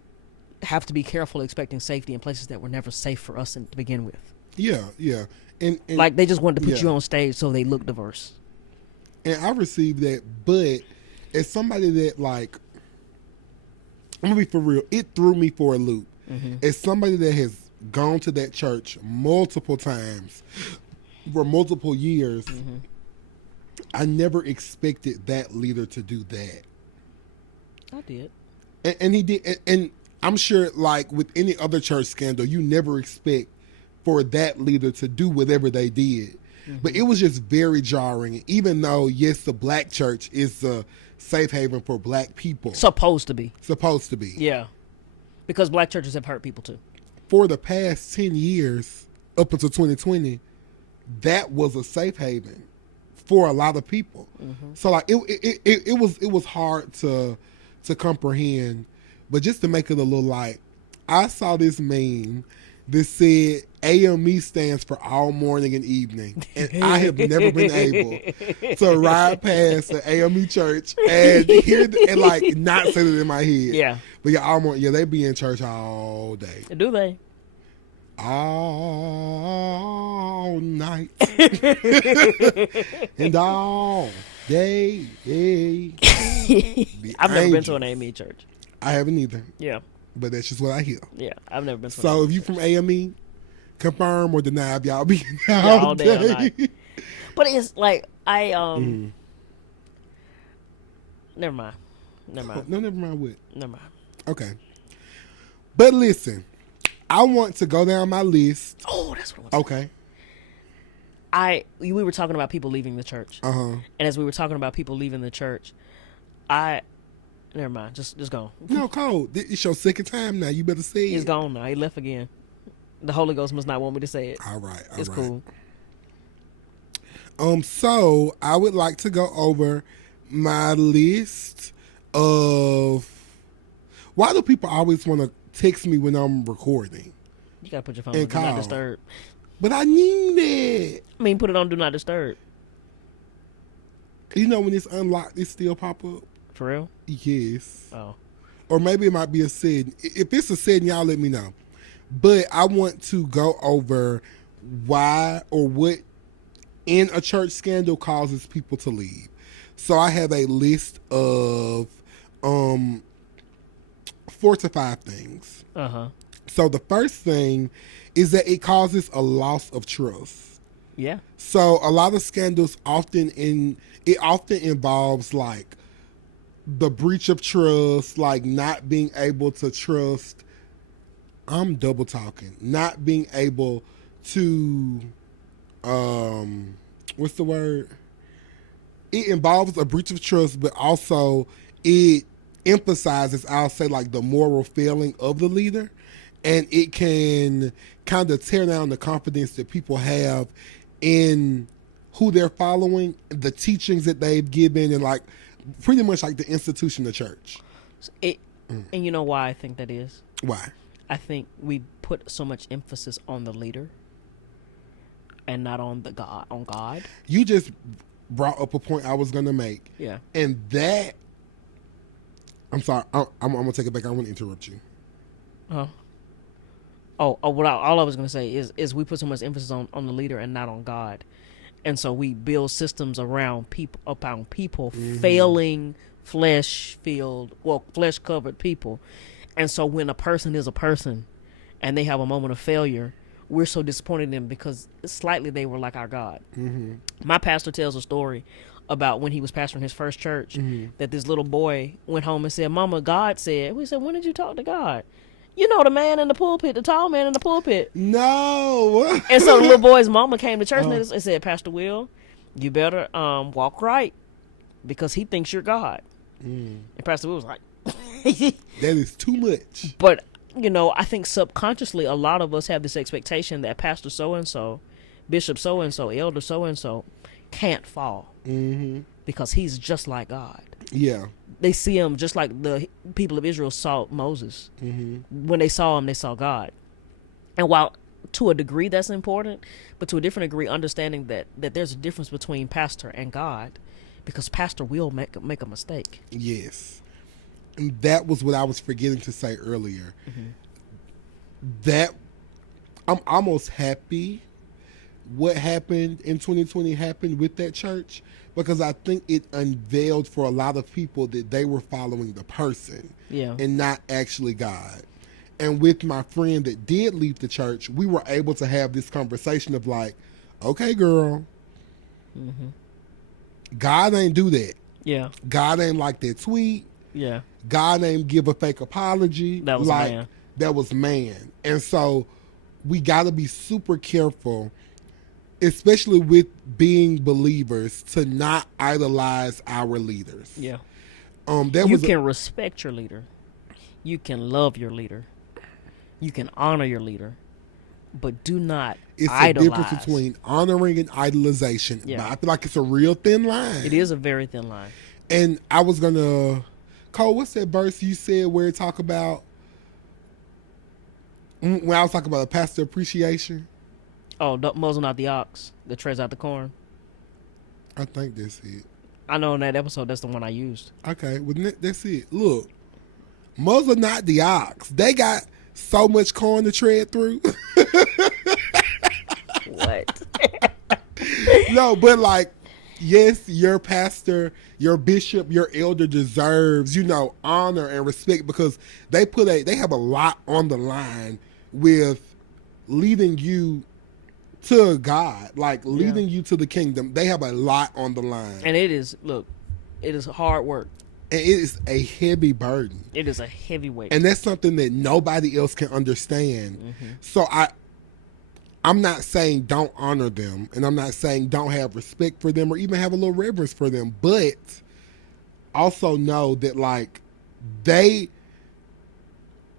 have to be careful expecting safety in places that were never safe for us to begin with. Yeah, yeah. And like, they just wanted to put you on stage so they look diverse. And I received that, but as somebody that, like, I'm gonna be for real, it threw me for a loop. As somebody that has gone to that church multiple times for multiple years, I never expected that leader to do that. I did. And he did. And I'm sure, like with any other church scandal, you never expect for that leader to do whatever they did. But it was just very jarring. Even though, yes, the black church is a safe haven for black people. Supposed to be. Supposed to be. Yeah. Because black churches have hurt people too. For the past 10 years, up until 2020, that was a safe haven for a lot of people. So like it was hard to comprehend. But just to make it a little light, I saw this meme that said AME stands for all morning and evening. And I have never been able to ride past an AME church and hear and like not say it in my head. Yeah. But yeah, all morning, yeah, they be in church all day. Do they? All night. And all day. I've never been to an AME church. I haven't either. Yeah. But that's just what I hear. Yeah. I've never been to an So AME if you church. from AME, confirm or deny if y'all be all all day, all day. night. But it's like never mind. Never mind. No, never mind what. Never mind. Okay. But listen, I want to go down my list. Oh, that's what I want to say. Okay. We were talking about people leaving the church. Uh-huh. And as we were talking about people leaving the church, never mind. Just go. No, Cole, it's your second time now. You better say He's it. gone now. He left again. The Holy Ghost must not want me to say it. All right. It's cool. So I would like to go over my list of why do people always want to text me when I'm recording? You gotta put your phone And on Do Not call. Disturb. But I need it. I mean, put it on Do Not Disturb. You know when it's unlocked, it still pop up? For real? Yes. Oh. Or maybe it might be a setting. If it's a setting, y'all let me know. But I want to go over why or what in a church scandal causes people to leave. So I have a list of 4 to 5 things. Uh-huh. So the first thing is that it causes a loss of trust. Yeah. So a lot of scandals often involves like the breach of trust, like not being able to trust. I'm double talking. Not being able to what's the word? It involves a breach of trust, but also it emphasizes, I'll say, like the moral failing of the leader. And it can kind of tear down the confidence that people have in who they're following, the teachings that they've given, and like pretty much like the institution of church. And you know why I think that is? Why? I think we put so much emphasis on the leader and not on God. You just brought up a point I was going to make. Yeah. And that, I'm sorry, I'm going to take it back. I want to interrupt you. Huh? All I was going to say is we put so much emphasis on the leader and not on God. And so we build systems around people, failing flesh covered people. And so when a person is a person and they have a moment of failure, we're so disappointed in them because slightly they were like our God. Mm-hmm. My pastor tells a story about when he was pastoring his first church, that this little boy went home and said, "Mama, God said." We said, "When did you talk to God?" "You know, the man in the pulpit, the tall man in the pulpit." No. And so the little boy's mama came to church and said, "Pastor Will, you better walk right because he thinks you're God." And Pastor Will was like, That is too much. But, you know, I think subconsciously a lot of us have this expectation that Pastor so-and-so, Bishop so-and-so, Elder so-and-so can't fall because he's just like God. Yeah. They see him just like the people of Israel saw Moses. When they saw him, they saw God. And while to a degree that's important, but to a different degree, understanding that there's a difference between pastor and God, because pastor will make a mistake. Yes. And that was what I was forgetting to say earlier. That I'm almost happy what happened in 2020 happened with that church, because I think it unveiled for a lot of people that they were following the person and not actually God. And with my friend that did leave the church, we were able to have this conversation of like, okay, girl, God ain't do that. Yeah. God ain't like that tweet. Yeah. God ain't give a fake apology. That was like, man. That was man. And so we got to be super careful especially with being believers, to not idolize our leaders. Yeah. There You was can respect your leader. You can love your leader. You can honor your leader. But do not it's idolize. a difference between honoring and idolization. Yeah. But I feel like it's a real thin line. It is a very thin line. And I was gonna, Cole, what's that verse you said where it talk about when I was talking about a pastor appreciation? Oh, don't muzzle not the ox that treads out the corn. I think that's it. I know in that episode that's the one I used. Okay, well that's it. Look, muzzle not the ox. They got so much corn to tread through. What? No, but like, yes, your pastor, your bishop, your elder deserves, honor and respect because they have a lot on the line with leading you to God, like leading you to the kingdom. They have a lot on the line. And it is hard work. And it is a heavy burden. It is a heavy weight. And that's something that nobody else can understand. Mm-hmm. So I'm not saying don't honor them, and I'm not saying don't have respect for them or even have a little reverence for them, but also know that like they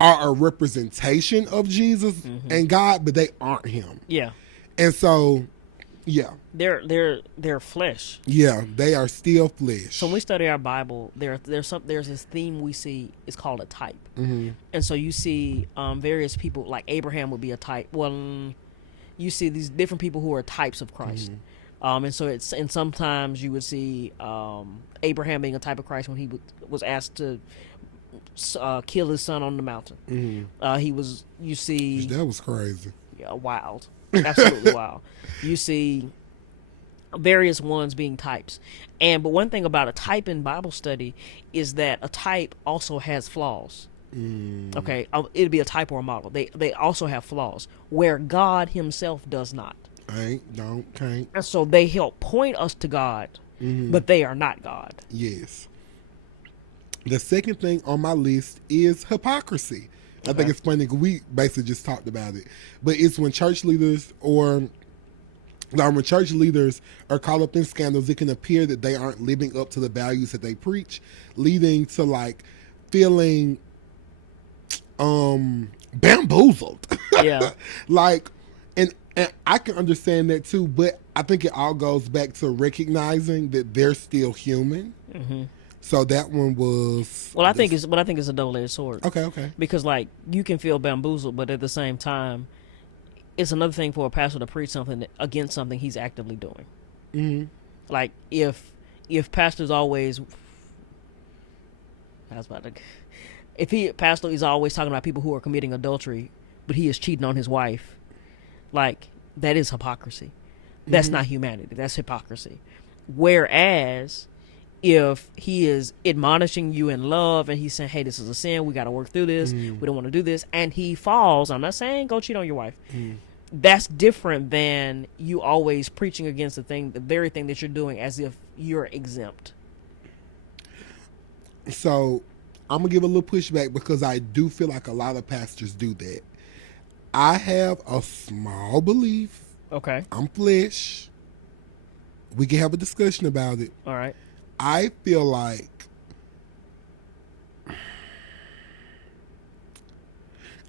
are a representation of Jesus and God, but they aren't him. Yeah. And so, yeah. They're flesh. Yeah, they are still flesh. So when we study our Bible, there's this theme we see. It's called a type. Mm-hmm. And so you see various people, like Abraham would be a type. Well, you see these different people who are types of Christ. Mm-hmm. And sometimes you would see Abraham being a type of Christ when he was asked to kill his son on the mountain. Mm-hmm. That was crazy. Yeah, wild. Absolutely wild. You see various ones being types. But one thing about a type in Bible study is that a type also has flaws. Okay, it'd be a type or a model. They also have flaws where God himself does not. Can't. And so they help point us to God, but they are not God. Yes. The second thing on my list is hypocrisy. Okay. I think it's funny because we basically just talked about it. But it's when church leaders are caught up in scandals, it can appear that they aren't living up to the values that they preach, leading to like feeling bamboozled. Yeah. Like, and I can understand that too, but I think it all goes back to recognizing that they're still human. Mm-hmm. So that one was. I think it's a double-edged sword. Okay. Because like you can feel bamboozled, but at the same time, it's another thing for a pastor to preach something against something he's actively doing. Mm-hmm. Like if pastor's always, pastor is always talking about people who are committing adultery, but he is cheating on his wife, like that is hypocrisy. That's not humanity. That's hypocrisy. Whereas if he is admonishing you in love and he's saying, hey, this is a sin, we got to work through this, we don't want to do this, and he falls, I'm not saying go cheat on your wife. That's different than you always preaching against the very thing that you're doing as if you're exempt. So I'm going to give a little pushback because I do feel like a lot of pastors do that. I have a small belief. Okay. I'm flesh. We can have a discussion about it. All right. I feel like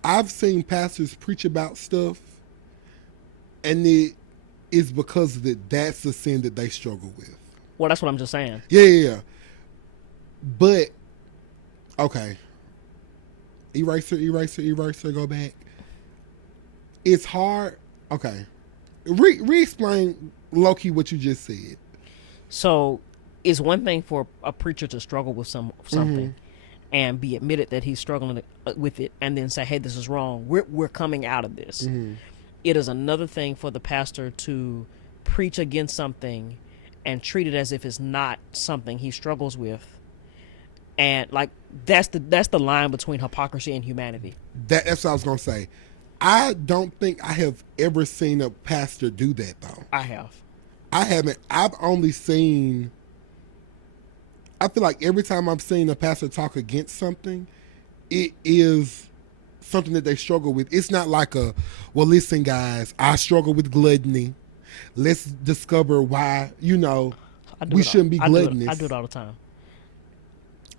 I've seen pastors preach about stuff, and it is because that's the sin that they struggle with. Well, that's what I'm just saying. Yeah. But, okay. Eraser, go back. It's hard. Okay. Re-explain, low-key, what you just said. So, it's one thing for a preacher to struggle with something and be admitted that he's struggling with it and then say, hey, this is wrong. We're coming out of this. Mm-hmm. It is another thing for the pastor to preach against something and treat it as if it's not something he struggles with. And like that's the line between hypocrisy and humanity. That's what I was going to say. I don't think I have ever seen a pastor do that, though. I have. I haven't. I've only seen... I feel like every time I've seen a pastor talk against something, it is something that they struggle with. It's not like well, listen, guys, I struggle with gluttony. let's discover why, I do we it. shouldn't be I do it. I gluttonous. do it all the time.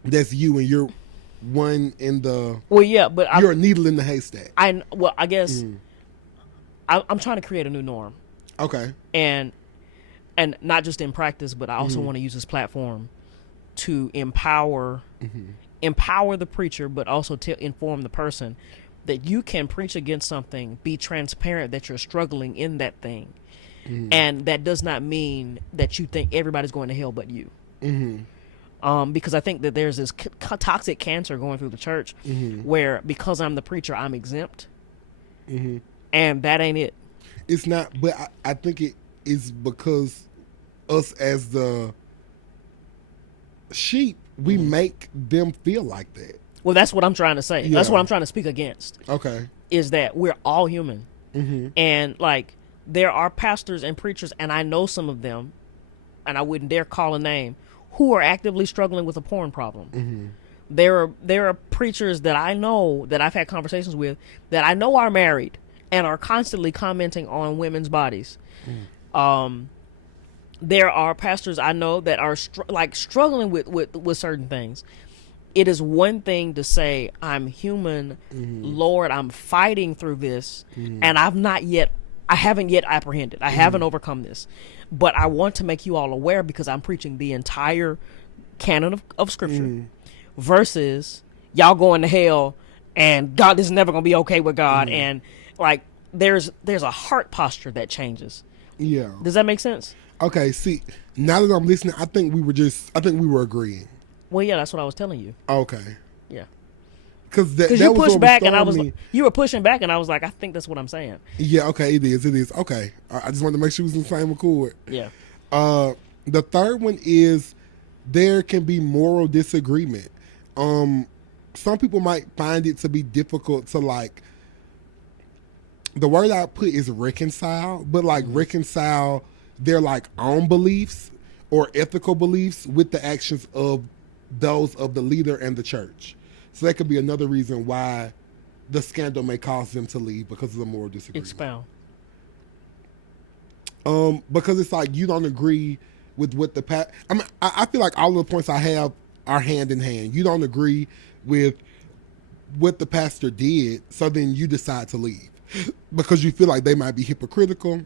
That's you, and you're one in the, Well, yeah, but you're a needle in the haystack. I guess I'm trying to create a new norm, Okay. and not just in practice, but I also want to use this platform to empower the preacher, but also to inform the person that you can preach against something, be transparent that you're struggling in that thing, and that does not mean that you think everybody's going to hell but you. Because I think that there's this toxic cancer going through the church where because I'm the preacher, I'm exempt, and that ain't it. It's not, but I think it is because us as the sheep, we make them feel like that. Well, that's what I'm trying to say. That's Yeah. what I'm trying to speak against. Okay. Is that we're all human, and like there are pastors and preachers, and I know some of them, and I wouldn't dare call a name, who are actively struggling with a porn problem. There are preachers that I know that I've had conversations with that I know are married and are constantly commenting on women's bodies. There are pastors I know that are struggling with certain things. It is one thing to say, I'm human, Lord, I'm fighting through this, and I haven't yet apprehended. I haven't overcome this. But I want to make you all aware because I'm preaching the entire canon of Scripture versus y'all going to hell and God, this is never going to be okay with God. And like, there's a heart posture that changes. Yeah. Does that make sense? Okay. See, now that I'm listening, I think we were agreeing. Well, yeah, that's what I was telling you. Okay. Yeah. Because you was pushed what back, and I was started me. you were pushing back, and I was like, I think that's what I'm saying. Yeah. Okay. It is. Okay. I just wanted to make sure we was in the same accord. Yeah. The third one is there can be moral disagreement. Some people might find it to be difficult to like. The word I put is reconcile, but like reconcile their like own beliefs or ethical beliefs with the actions of those of the leader and the church. So that could be another reason why the scandal may cause them to leave because of the moral disagreement. Expound. Because it's like you don't agree with what I feel like all of the points I have are hand in hand. You don't agree with what the pastor did, so then you decide to leave because you feel like they might be hypocritical,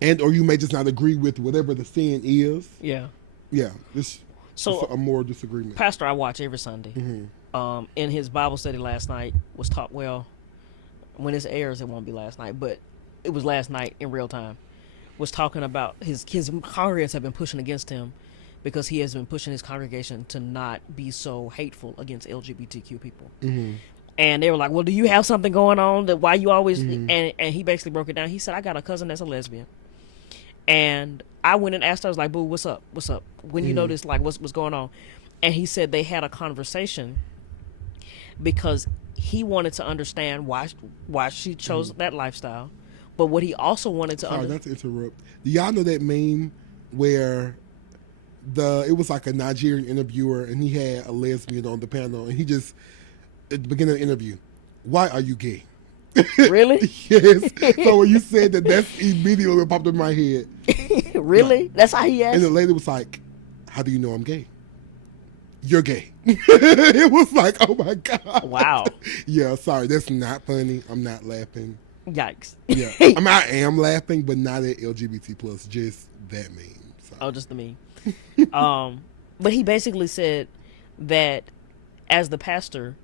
and or you may just not agree with whatever the sin is. Yeah. Yeah. It's a moral disagreement. Pastor I watch every Sunday. In his Bible study last night was taught. Well, when this airs, it won't be last night, but it was last night in real time. Was talking about his congregants have been pushing against him because he has been pushing his congregation to not be so hateful against LGBTQ people. And they were like, well, do you have something going on that why you always and he basically broke it down. He said, I got a cousin that's a lesbian, and I went and asked her, I was like, boo, what's up when you notice like what's going on. And he said they had a conversation because he wanted to understand why she chose that lifestyle. But what he also wanted to Sorry, not to interrupt. Do y'all know that meme where it was like a Nigerian interviewer and he had a lesbian on the panel and he just at the beginning of the interview, why are you gay? Really? Yes. So when you said that, that's immediately what popped in my head. Really? Like, that's how he asked? And the lady was like, how do you know I'm gay? You're gay. It was like, oh my God. Wow. Yeah, sorry, that's not funny. I'm not laughing. Yikes. Yeah, I mean, I am laughing, but not at LGBT plus, just that meme. So. Oh, just the meme. But he basically said that as the pastor,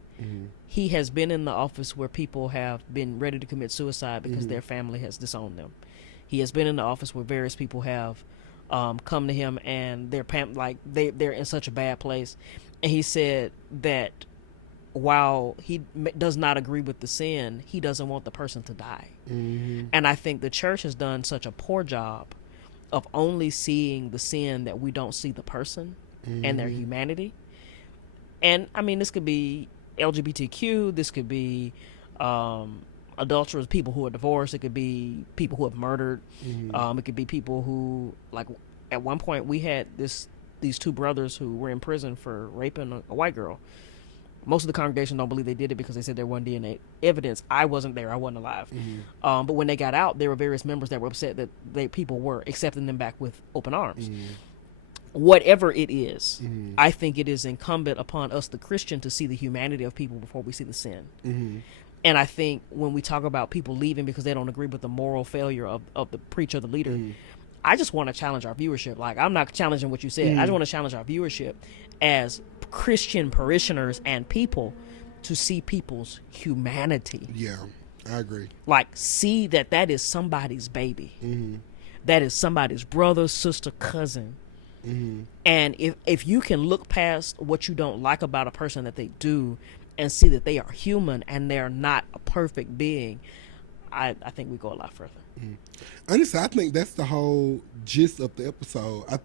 he has been in the office where people have been ready to commit suicide because their family has disowned them. He has been in the office where various people have come to him and they're in such a bad place. And he said that while he does not agree with the sin, he doesn't want the person to die. And I think the church has done such a poor job of only seeing the sin that we don't see the person and their humanity. And I mean, this could be LGBTQ, this could be adulterers, people who are divorced, it could be people who have murdered, it could be people who, like, at one point we had these two brothers who were in prison for raping a white girl. Most of the congregation don't believe they did it because they said there wasn't DNA evidence. I wasn't there. I wasn't alive. But when they got out, there were various members that were upset that people were accepting them back with open arms. Whatever it is, I think it is incumbent upon us, the Christian, to see the humanity of people before we see the sin. And I think when we talk about people leaving because they don't agree with the moral failure of the preacher, the leader, I just want to challenge our viewership. Like, I'm not challenging what you said. I just want to challenge our viewership as Christian parishioners and people to see people's humanity. Yeah, I agree. Like, see that is somebody's baby. That is somebody's brother, sister, cousin. And if you can look past what you don't like about a person that they do and see that they are human and they're not a perfect being, I think we go a lot further. Honestly, I think that's the whole gist of the episode. I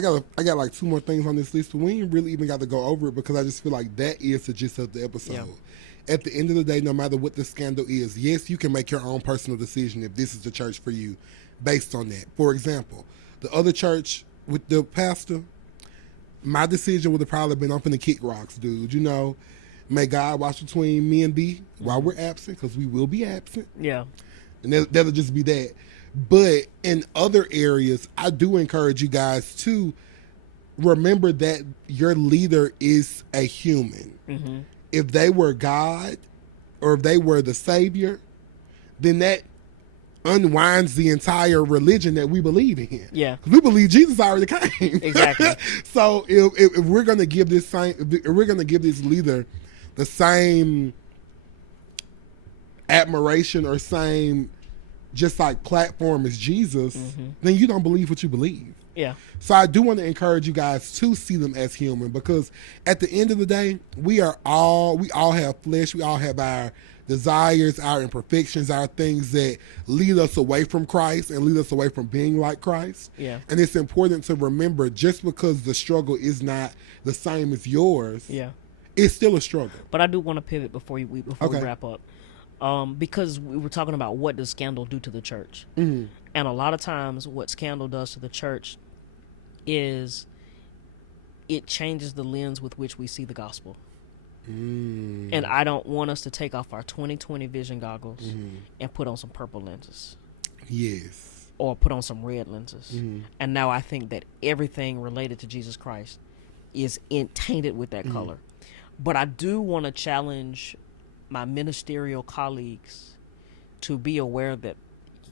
got like 2 more things on this list, but we ain't really even got to go over it because I just feel like that is the gist of the episode. Yeah. At the end of the day, no matter what the scandal is, yes, you can make your own personal decision if this is the church for you based on that. For example, the other church with the pastor, my decision would have probably been, I'm finna kick rocks, dude. You know, may God watch between me and thee while we're absent, because we will be absent. Yeah. And that'll just be that. But in other areas, I do encourage you guys to remember that your leader is a human. If they were God or if they were the Savior, then that unwinds the entire religion that we believe in. Yeah. We believe Jesus already came. Exactly. So if we're going to give this leader the same admiration or same just like platform as Jesus, then you don't believe what you believe. Yeah. So I do want to encourage you guys to see them as human, because at the end of the day, we all have flesh. We all have our desires, our imperfections, our things that lead us away from Christ and lead us away from being like Christ. Yeah. And it's important to remember, just because the struggle is not the same as yours, Yeah. it's still a struggle. But I do want to pivot before we wrap up. Because we were talking about what does scandal do to the church. And a lot of times what scandal does to the church is it changes the lens with which we see the gospel. And I don't want us to take off our 2020 vision goggles and put on some purple lenses. Yes. Or put on some red lenses. And now I think that everything related to Jesus Christ is tainted with that color. But I do want to challenge my ministerial colleagues to be aware that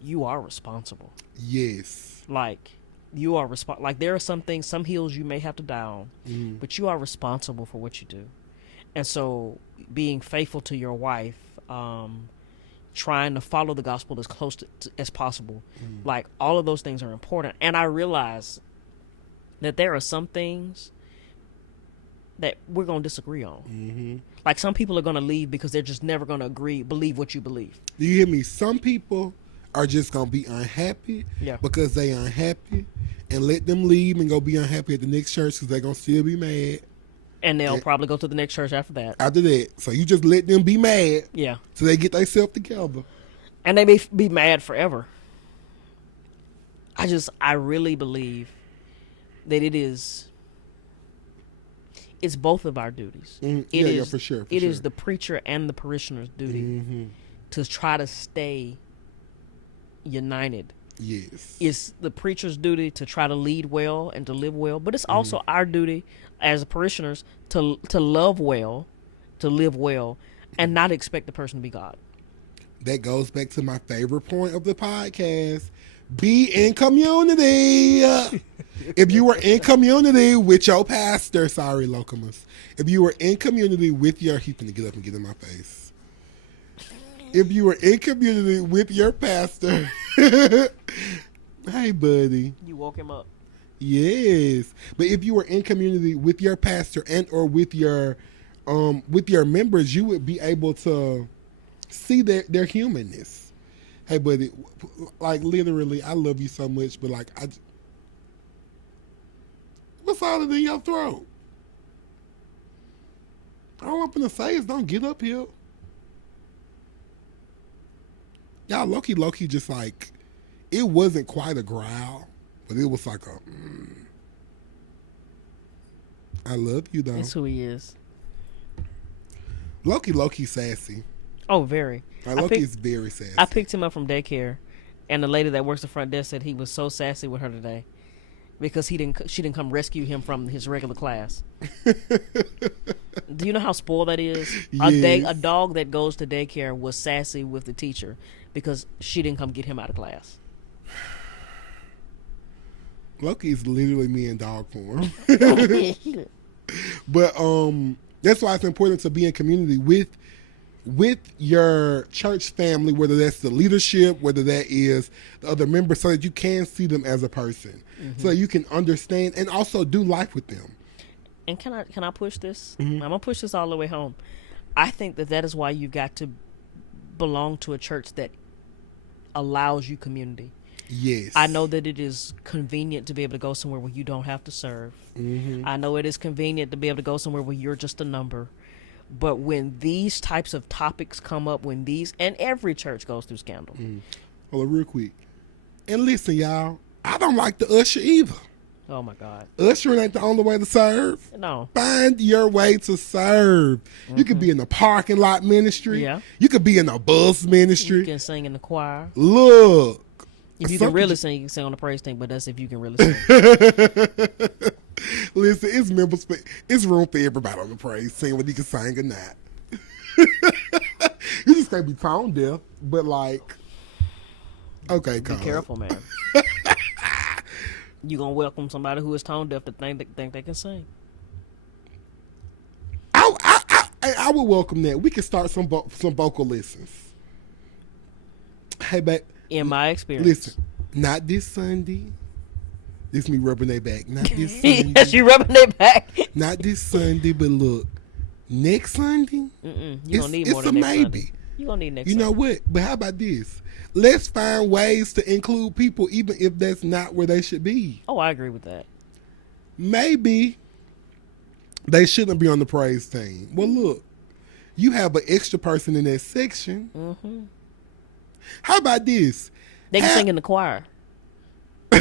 you are responsible. Yes. Like, you are like, there are some things, some hills you may have to die on, but you are responsible for what you do. And so being faithful to your wife, trying to follow the gospel as close as possible, like, all of those things are important. And I realize that there are some things that we're going to disagree on. Like, some people are going to leave because they're just never going to believe what you believe. Do you hear me? Some people are just going to be unhappy because they unhappy, and let them leave and go be unhappy at the next church because they're going to still be mad. And they'll probably go to the next church after that. After that. So you just let them be mad. Yeah. So they get themselves together. And they may be mad forever. I really believe that it's both of our duties. For sure. It is the preacher and the parishioner's duty to try to stay united. Yes. It's the preacher's duty to try to lead well and to live well, but it's also our duty as parishioners to love well, to live well, and not expect the person to be God. That goes back to my favorite point of the podcast. Be in community. If you were in community with your pastor, sorry, Locumus. If you were in community with your, he's gonna get up and get in my face. If you were in community with your pastor, hey, buddy. You woke him up. Yes, but if you were in community with your pastor and or with your members, you would be able to see their humanness. Hey, buddy, like, literally, I love you so much, but like, what's all in your throat? All I'm gonna say is, don't get up here. Y'all, low-key, just like, it wasn't quite a growl, but it was like a, I love you though. It's who he is. Loki sassy. Oh, very. Like, Loki is very sassy. I picked him up from daycare, and the lady that works the front desk said he was so sassy with her today because she didn't come rescue him from his regular class. Do you know how spoiled that is? Yes. A dog that goes to daycare was sassy with the teacher because she didn't come get him out of class. Loki is literally me in dog form. But that's why it's important to be in community with your church family, whether that's the leadership, whether that is the other members, so that you can see them as a person, so that you can understand and also do life with them. And can I push this? I'm gonna push this all the way home. I think that is why you've got to belong to a church that allows you community. Yes. I know that it is convenient to be able to go somewhere where you don't have to serve. I know it is convenient to be able to go somewhere where you're just a number. But when these types of topics come up, and every church goes through scandal. Hold on real quick. And listen, y'all, I don't like the usher either. Oh my God. Ushering ain't the only way to serve. No. Find your way to serve. You could be in the parking lot ministry. Yeah. You could be in a bus ministry. You can sing in the choir. Look. If you can really sing, you can sing on the praise team, but that's if you can really sing. Listen, it's room for everybody on the praise team, whether you can sing or not. You just can't be tone deaf, but like, okay, Be careful, man. You gonna welcome somebody who is tone deaf to think they can sing. I would welcome that. We could start some vocal lessons. Hey, babe. In my experience. Listen, not this Sunday. This me rubbing their back. Not this Sunday. She rubbing their back. Not this Sunday, but look, next Sunday. You gonna need more it's than a next maybe. Sunday. You gonna need next. You know Sunday. what? But how about this? Let's find ways to include people, even if that's not where they should be. Oh, I agree with that. Maybe they shouldn't be on the praise team. Well, look, you have an extra person in that section. How about this? They can sing in the choir. They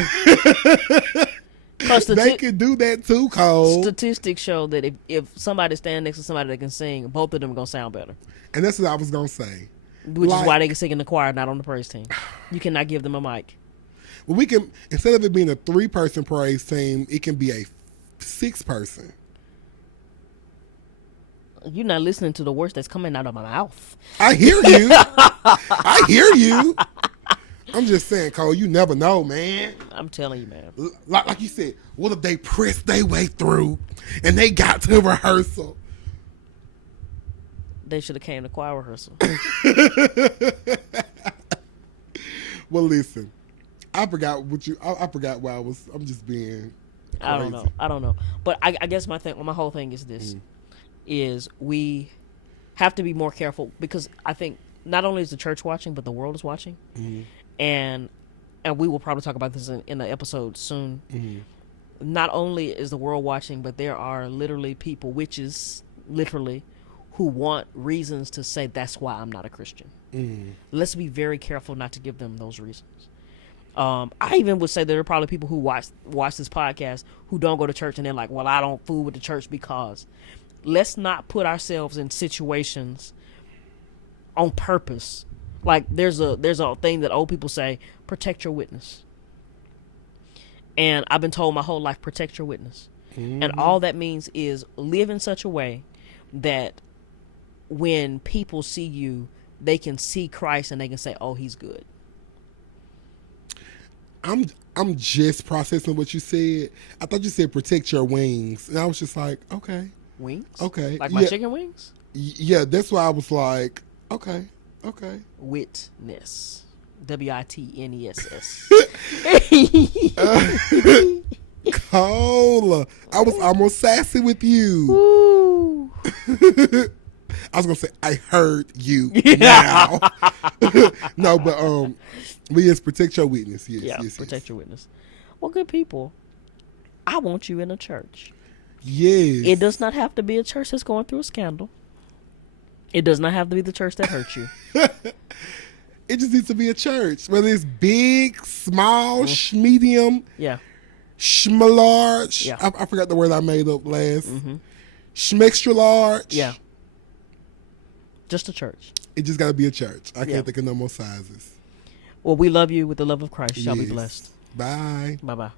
can do that too, Cole. Statistics show that if somebody stands next to somebody that can sing, both of them are going to sound better. And that's what I was going to say. Which is why they can sing in the choir, not on the praise team. You cannot give them a mic. Well, we can, instead of it being a 3-person praise team, it can be a 6-person. You're not listening to the words that's coming out of my mouth. I hear you. I hear you. I'm just saying, Cole, you never know, man. I'm telling you, man. Like you said, what if they pressed their way through and they got to rehearsal? They should have came to choir rehearsal. Well, listen, I forgot why I'm just being crazy. I don't know. But I guess my whole thing is this, is we have to be more careful because I think not only is the church watching, but the world is watching. And we will probably talk about this in an episode soon. Not only is the world watching, but there are literally people, witches, literally, who want reasons to say that's why I'm not a Christian. Let's be very careful not to give them those reasons. I even would say there are probably people who watch this podcast who don't go to church and they're like, well, I don't fool with the church because. Let's not put ourselves in situations on purpose. Like there's a thing that old people say, protect your witness. And I've been told my whole life, protect your witness. And all that means is live in such a way that when people see you, they can see Christ and they can say, oh, he's good. I'm just processing what you said. I thought you said protect your wings. And I was just like, okay. Wings? Okay. Like my chicken wings? Yeah, that's why I was like, okay. Witness. WITNESS. Cole, I was almost sassy with you. Ooh. I was gonna say I heard you now. No, but yes, protect your witness. Yes, protect your witness. Well, good people, I want you in a church. Yes. It does not have to be a church that's going through a scandal. It does not have to be the church that hurt you. It just needs to be a church, whether it's big, small, medium. Yeah. Shma large. Yeah. I forgot the word I made up last. Shmextra large. Yeah. Just a church. It just got to be a church. I Yeah. can't think of no more sizes. Well, we love you with the love of Christ. Shall be Yes. blessed. Bye. Bye-bye.